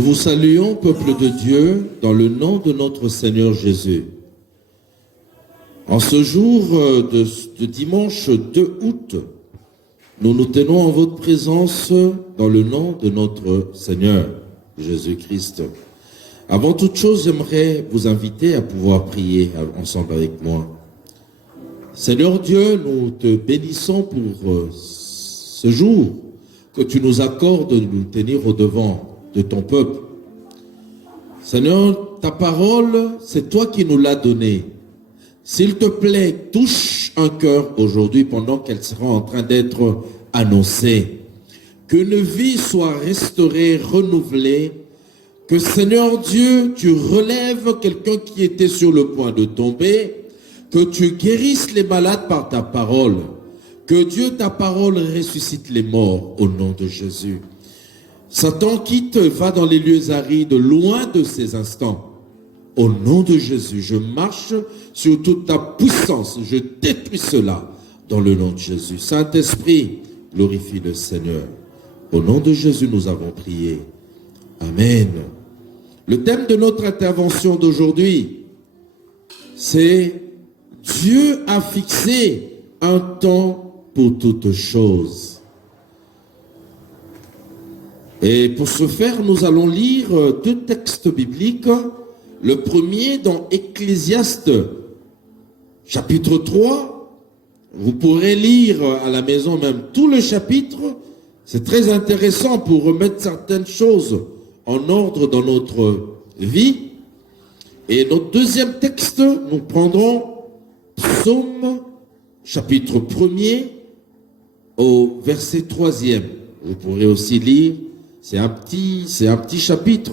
Nous vous saluons, peuple de Dieu, dans le nom de notre Seigneur Jésus. En ce jour de dimanche 2 août, nous nous tenons en votre présence dans le nom de notre Seigneur Jésus-Christ. Avant toute chose, j'aimerais vous inviter à pouvoir prier ensemble avec moi. Seigneur Dieu, nous te bénissons pour ce jour que tu nous accordes de nous tenir au-devant de ton peuple. Seigneur, ta parole, c'est toi qui nous l'as donnée. S'il te plaît, touche un cœur aujourd'hui pendant qu'elle sera en train d'être annoncée. Qu'une vie soit restaurée, renouvelée. Que Seigneur Dieu, tu relèves quelqu'un qui était sur le point de tomber. Que tu guérisses les malades par ta parole. Que Dieu, ta parole, ressuscite les morts au nom de Jésus. Satan quitte, va dans les lieux arides, loin de ces instants. Au nom de Jésus, je marche sur toute ta puissance. Je détruis cela dans le nom de Jésus. Saint-Esprit, glorifie le Seigneur. Au nom de Jésus, nous avons prié. Amen. Le thème de notre intervention d'aujourd'hui, c'est Dieu a fixé un temps pour toutes choses. Et pour ce faire, nous allons lire deux textes bibliques. Le premier dans Ecclésiaste, chapitre 3. Vous pourrez lire à la maison même tout le chapitre. C'est très intéressant pour remettre certaines choses en ordre dans notre vie. Et notre deuxième texte, nous prendrons Psaume, chapitre 1er, au verset 3e. Vous pourrez aussi lire. C'est un petit chapitre.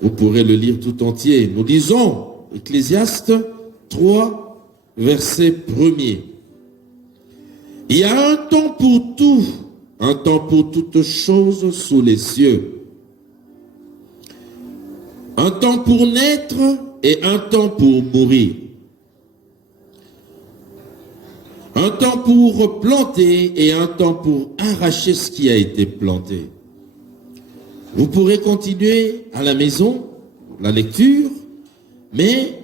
Vous pourrez le lire tout entier. Nous lisons Ecclésiaste 3, verset 1er. Il y a un temps pour tout, un temps pour toutes choses sous les cieux. Un temps pour naître et un temps pour mourir. Un temps pour planter et un temps pour arracher ce qui a été planté. Vous pourrez continuer à la maison, la lecture, mais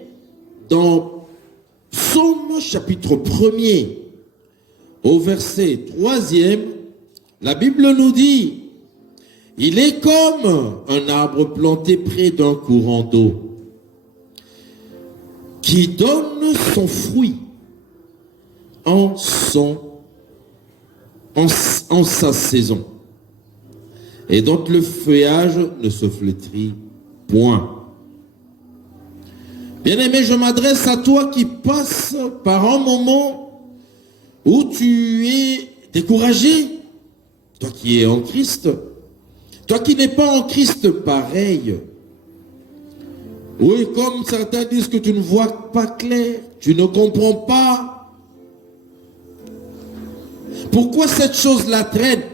dans Psaume chapitre 1er, au verset 3e, la Bible nous dit, il est comme un arbre planté près d'un courant d'eau, qui donne son fruit en sa saison. Et dont le feuillage ne se flétrit point. Bien-aimé, je m'adresse à toi qui passes par un moment où tu es découragé, toi qui es en Christ, toi qui n'es pas en Christ pareil. Oui, comme certains disent que tu ne vois pas clair, tu ne comprends pas. Pourquoi cette chose-là traîne?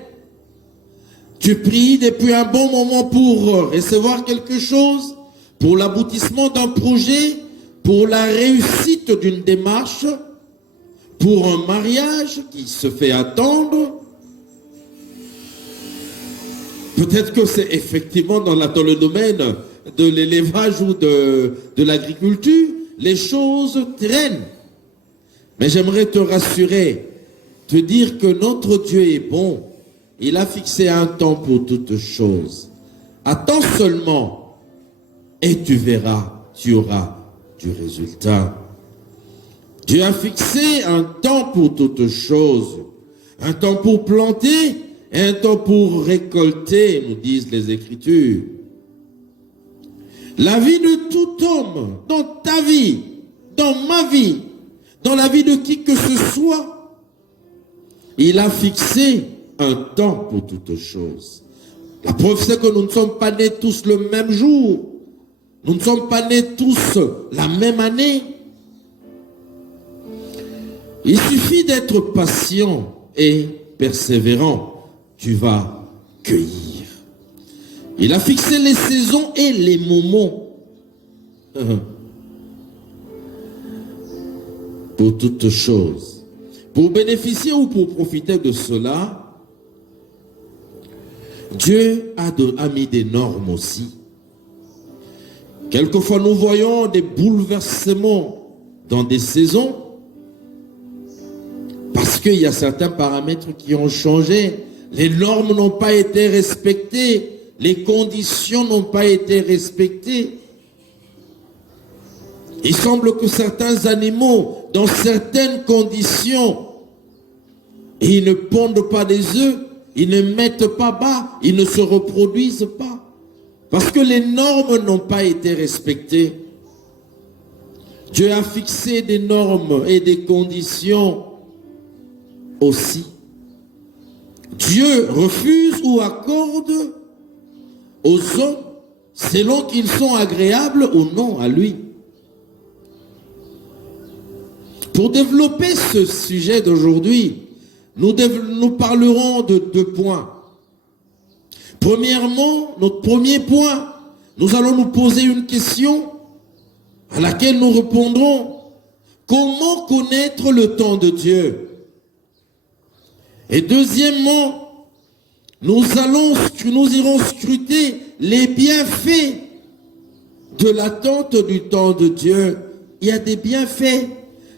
Tu pries depuis un bon moment pour recevoir quelque chose, pour l'aboutissement d'un projet, pour la réussite d'une démarche, pour un mariage qui se fait attendre. Peut-être que c'est effectivement dans le domaine de l'élevage ou de l'agriculture, les choses traînent. Mais j'aimerais te rassurer, te dire que notre Dieu est bon. Il a fixé un temps pour toutes choses. Attends seulement et tu verras, tu auras du résultat. Dieu a fixé un temps pour toutes choses. Un temps pour planter et un temps pour récolter, nous disent les Écritures. La vie de tout homme, dans ta vie, dans ma vie, dans la vie de qui que ce soit, il a fixé un temps pour toutes choses. La preuve, c'est que nous ne sommes pas nés tous le même jour. Nous ne sommes pas nés tous la même année. Il suffit d'être patient et persévérant. Tu vas cueillir. Il a fixé les saisons et les moments pour toutes choses. Pour bénéficier ou pour profiter de cela, Dieu a mis des normes aussi. Quelquefois, nous voyons des bouleversements dans des saisons parce qu'il y a certains paramètres qui ont changé. Les normes n'ont pas été respectées. Les conditions n'ont pas été respectées. Il semble que certains animaux, dans certaines conditions, ils ne pondent pas des œufs, ils ne mettent pas bas, ils ne se reproduisent pas. Parce que les normes n'ont pas été respectées. Dieu a fixé des normes et des conditions aussi. Dieu refuse ou accorde aux hommes selon qu'ils sont agréables ou non à lui. Pour développer ce sujet d'aujourd'hui, nous parlerons de 2 points. Premièrement, notre premier point, nous allons nous poser une question à laquelle nous répondrons. Comment connaître le temps de Dieu? Et deuxièmement, nous irons scruter les bienfaits de l'attente du temps de Dieu. Il y a des bienfaits.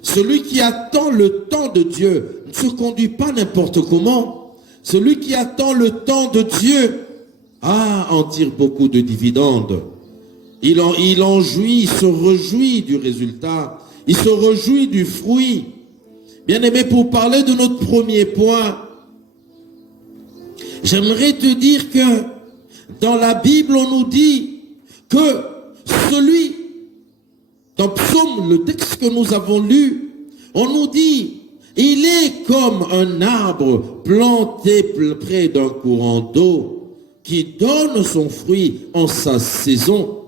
Celui qui attend le temps de Dieu ne se conduit pas n'importe comment. Celui qui attend le temps de Dieu, en tire beaucoup de dividendes. Il en jouit, il se réjouit du résultat. Il se réjouit du fruit. Bien-aimé, pour parler de notre premier point, j'aimerais te dire que dans la Bible, on nous dit que dans Psaume, le texte que nous avons lu, on nous dit, il est comme un arbre planté près d'un courant d'eau qui donne son fruit en sa saison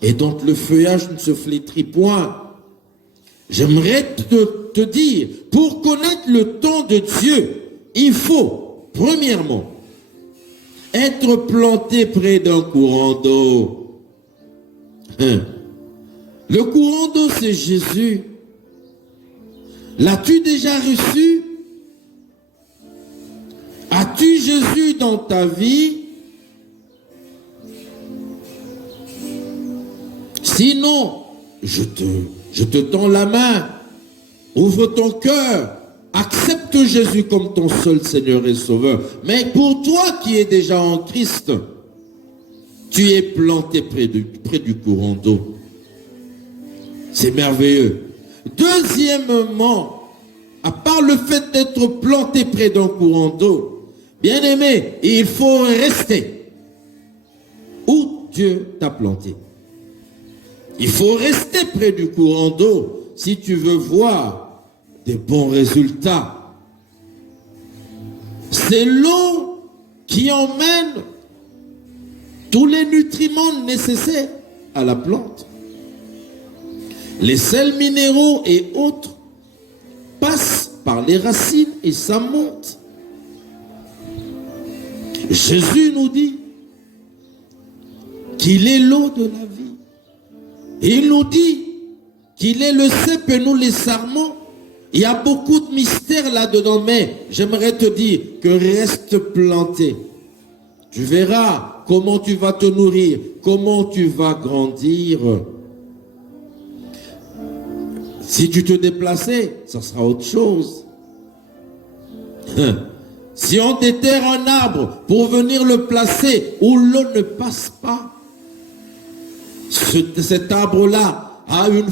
et dont le feuillage ne se flétrit point. J'aimerais te dire, pour connaître le temps de Dieu, il faut, premièrement, être planté près d'un courant d'eau. Le courant d'eau, c'est Jésus. L'as-tu déjà reçu? As-tu Jésus dans ta vie? Sinon, je te tends la main. Ouvre ton cœur. Accepte Jésus comme ton seul Seigneur et Sauveur. Mais pour toi qui es déjà en Christ, tu es planté près du courant d'eau. C'est merveilleux. Deuxièmement, à part le fait d'être planté près d'un courant d'eau, bien aimé, il faut rester où Dieu t'a planté. Il faut rester près du courant d'eau si tu veux voir des bons résultats. C'est l'eau qui emmène tous les nutriments nécessaires à la plante. Les sels minéraux et autres passent par les racines et ça monte. Jésus nous dit qu'il est l'eau de la vie. Il nous dit qu'il est le cep et nous les sarments. Il y a beaucoup de mystères là-dedans, mais j'aimerais te dire que reste planté. Tu verras comment tu vas te nourrir, comment tu vas grandir. Si tu te déplaçais, ça sera autre chose. Si on déterre un arbre pour venir le placer où l'eau ne passe pas, cet arbre-là a une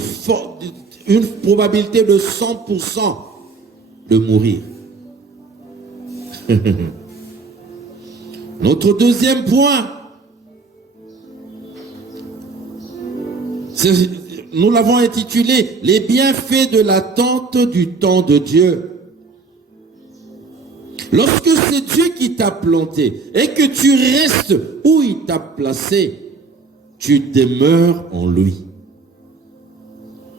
probabilité de 100% de mourir. Notre deuxième point, nous l'avons intitulé « Les bienfaits de l'attente du temps de Dieu ». Lorsque c'est Dieu qui t'a planté et que tu restes où il t'a placé, tu demeures en lui.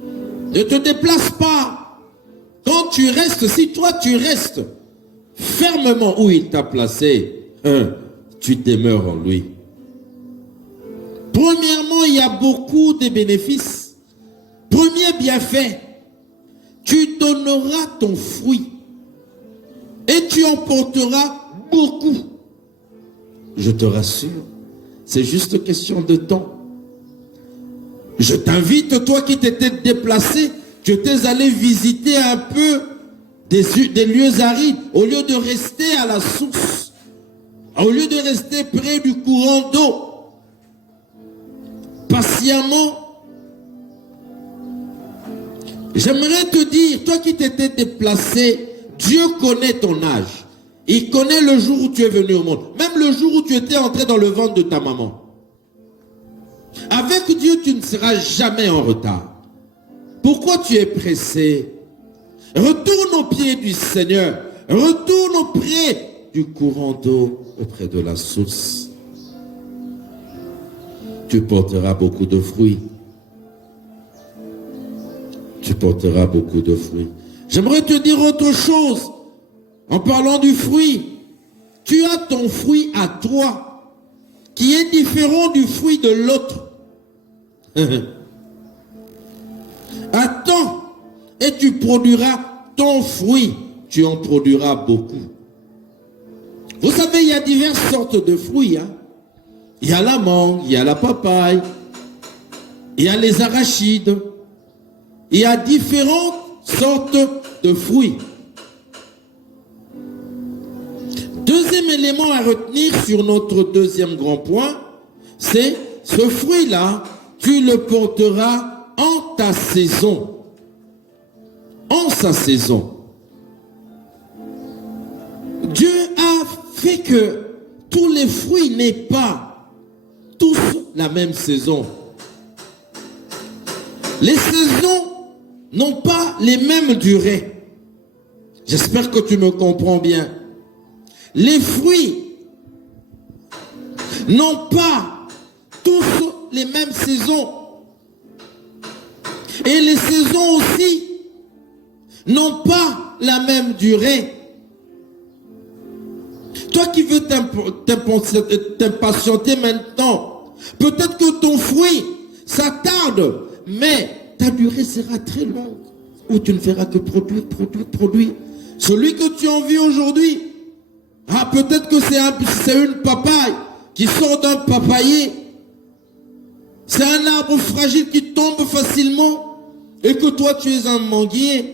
Ne te déplace pas. Quand tu restes, si toi tu restes fermement où il t'a placé, tu demeures en lui. Premièrement, il y a beaucoup de bénéfices. Premier bienfait, tu donneras ton fruit et tu en porteras beaucoup. je te rassure, c'est juste question de temps. Je t'invite, toi qui t'étais déplacé, tu étais allé visiter un peu des lieux arides, au lieu de rester à la source, au lieu de rester près du courant d'eau, patiemment. J'aimerais te dire, toi qui t'étais déplacé, Dieu connaît ton âge. Il connaît le jour où tu es venu au monde, même le jour où tu étais entré dans le ventre de ta maman. Avec Dieu, tu ne seras jamais en retard. Pourquoi tu es pressé? Retourne aux pieds du Seigneur. Retourne auprès du courant d'eau, auprès de la source. Tu porteras beaucoup de fruits. Tu porteras beaucoup de fruits. J'aimerais te dire autre chose. En parlant du fruit, tu as ton fruit à toi, qui est différent du fruit de l'autre. Attends, et tu produiras ton fruit. Tu en produiras beaucoup. Vous savez, il y a diverses sortes de fruits. Il y a la mangue, il y a la papaye, il y a les arachides. Il y a différentes sortes de fruits. Deuxième élément à retenir sur notre deuxième grand point, c'est ce fruit-là, tu le porteras en ta saison. En sa saison. Dieu a fait que tous les fruits n'aient pas tous la même saison. Les saisons n'ont pas les mêmes durées. J'espère que tu me comprends bien. Les fruits n'ont pas tous les mêmes saisons. Et les saisons aussi n'ont pas la même durée. Toi qui veux t'impatienter maintenant, peut-être que ton fruit, ça tarde, mais ta durée sera très longue, où tu ne feras que produire. Celui que tu envies aujourd'hui, peut-être que c'est une papaye qui sort d'un papayer. C'est un arbre fragile qui tombe facilement, et que toi tu es un manguier.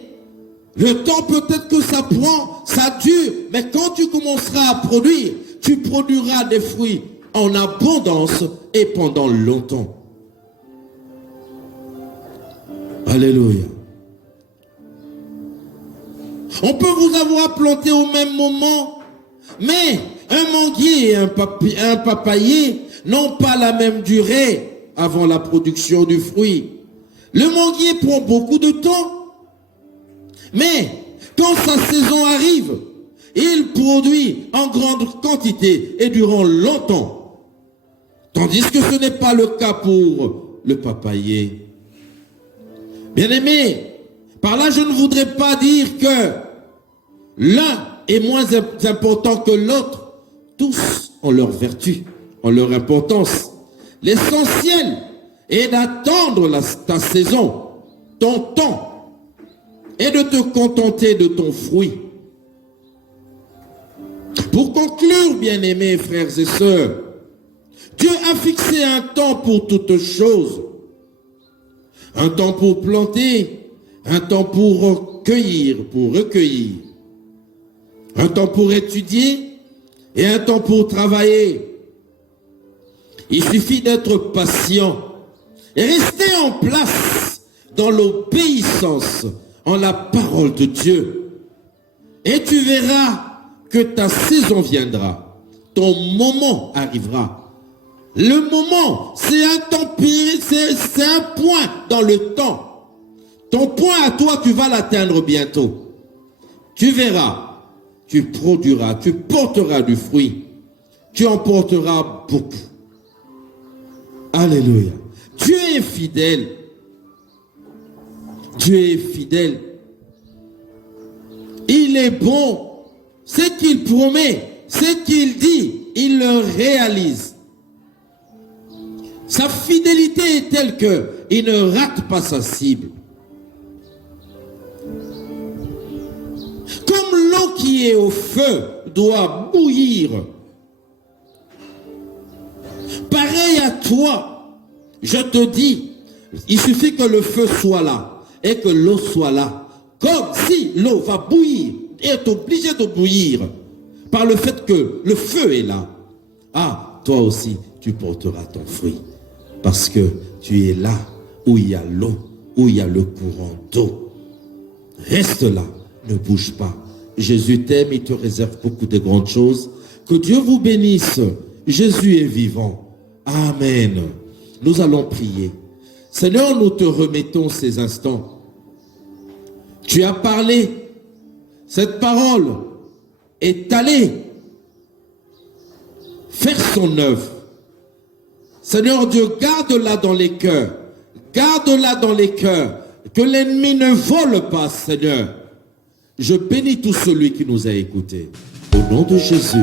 Le temps peut-être que ça prend, ça dure, mais quand tu commenceras à produire, tu produiras des fruits en abondance et pendant longtemps. Alléluia. On peut vous avoir planté au même moment, mais un manguier et un papayer n'ont pas la même durée avant la production du fruit. Le manguier prend beaucoup de temps, mais quand sa saison arrive, il produit en grande quantité et durant longtemps. Tandis que ce n'est pas le cas pour le papayer. Bien-aimé, par là je ne voudrais pas dire que l'un est moins important que l'autre. Tous ont leur vertu, ont leur importance. L'essentiel est d'attendre ta saison, ton temps, et de te contenter de ton fruit. Pour conclure, bien-aimés frères et sœurs, Dieu a fixé un temps pour toutes choses. Un temps pour planter, un temps pour recueillir. Un temps pour étudier et un temps pour travailler. Il suffit d'être patient et rester en place dans l'obéissance en la parole de Dieu. Et tu verras que ta saison viendra. Ton moment arrivera. Le moment, c'est un temps, c'est un point dans le temps. Ton point à toi, tu vas l'atteindre bientôt. Tu verras, tu produiras, tu porteras du fruit. Tu en porteras beaucoup. Alléluia. Dieu est fidèle. Dieu est fidèle. Il est bon. Ce qu'il promet, ce qu'il dit, il le réalise. Sa fidélité est telle qu'il ne rate pas sa cible. Comme l'eau qui est au feu doit bouillir à toi, je te dis, il suffit que le feu soit là et que l'eau soit là. Comme si l'eau va bouillir et est obligée de bouillir par le fait que le feu est là. Ah, toi aussi, tu porteras ton fruit. Parce que tu es là où il y a l'eau, où il y a le courant d'eau. Reste là, ne bouge pas. Jésus t'aime, il te réserve beaucoup de grandes choses. Que Dieu vous bénisse. Jésus est vivant. Amen. Nous allons prier. Seigneur, nous te remettons ces instants. Tu as parlé. Cette parole est allée faire son œuvre. Seigneur Dieu, garde-la dans les cœurs. Garde-la dans les cœurs. Que l'ennemi ne vole pas, Seigneur. Je bénis tout celui qui nous a écoutés. Au nom de Jésus.